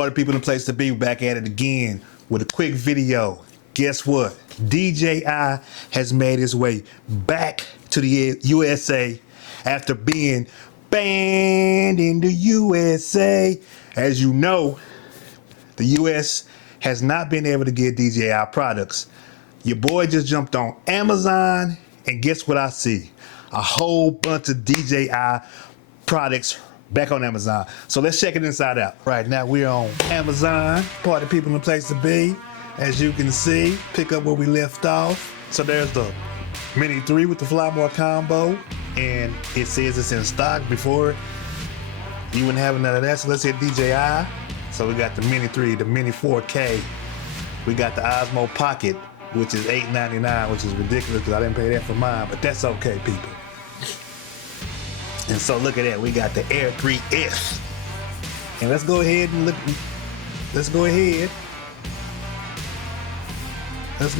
Party people in the place to be, back at it again with a quick video. Guess what? DJI has made its way back to the USA after being banned in the USA. As you know, the US has not been able to get DJI products. Your boy just jumped on Amazon, and guess what I see? A whole bunch of DJI products back on Amazon. So let's check it inside out. Right now we're on Amazon, party people in the place to be. As you can see, pick up where we left off. So there's the Mini 3 with the Fly More combo, and it says it's in stock. Before you wouldn't have none of that, so let's hit DJI. So we got the Mini 3, the Mini 4K. We got the Osmo Pocket, which is $8.99, which is ridiculous because I didn't pay that for mine, but that's okay, people. And so look at that, we got the Air 3S. And let's go ahead and look, let's go ahead and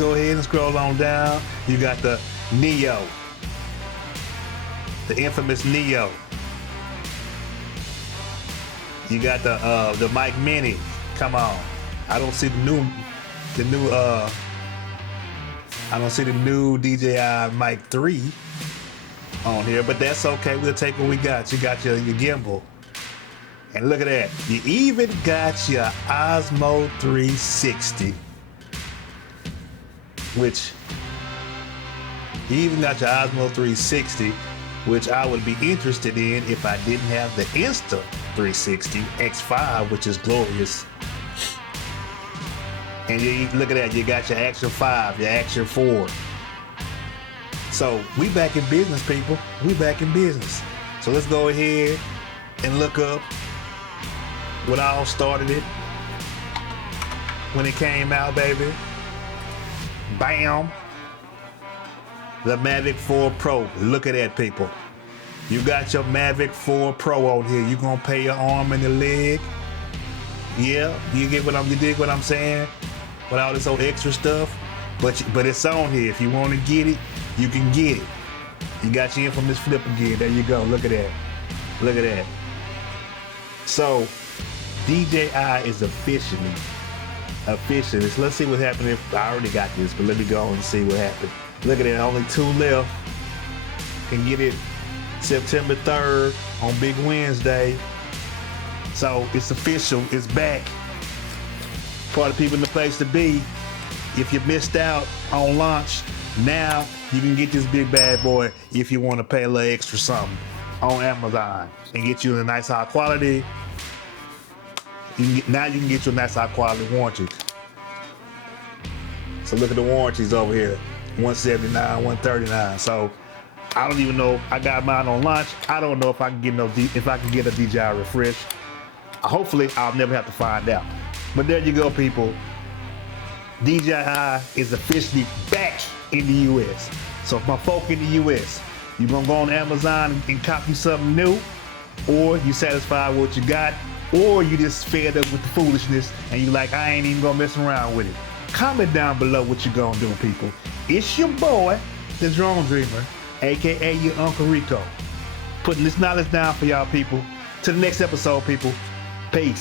scroll on down. You got the Neo, the infamous Neo. You got the Mic Mini. Come on, I don't see the new I don't see the new DJI Mic 3 on here, but that's okay. We'll take what we got. You got your gimbal, and look at that. You even got your Osmo 360, which I would be interested in if I didn't have the Insta360 X5, which is glorious. And you look at that, you got your Action 5, your Action 4. So we back in business, people. We back in business. So let's go ahead and look up what all started it when it came out, baby. Bam. The Mavic 4 Pro. Look at that, people. You got your Mavic 4 Pro on here. You gonna pay your arm and your leg. Yeah, you dig what I'm saying? With all this old extra stuff. But it's on here. If you want to get it, you can get it. You got your infamous Flip again. There you go. Look at that. Look at that. So DJI is officially. Let's see what happened. If I already got this, but let me go and see what happened. Look at that. Only 2 left. Can get it September 3rd on Big Wednesday. So it's official. It's back. Party people in the place to be. If you missed out on launch, now you can get this big bad boy if you want to pay a little extra something on Amazon and get you in a nice high quality. Now you can get you a nice high quality warranty. So look at the warranties over here, $179, $139. So I don't even know. I got mine on launch. I don't know if I can get a DJI refresh. Hopefully, I'll never have to find out. But there you go, people. DJI is officially back in the US. So if my folk in the US, you gonna go on Amazon and cop you something new, or you satisfied with what you got, or you just fed up with the foolishness and you like, I ain't even gonna mess around with it. Comment down below what you gonna do, people. It's your boy, the Drone Dreamer, aka your Uncle Rico, putting this knowledge down for y'all, people. To the next episode, people. Peace.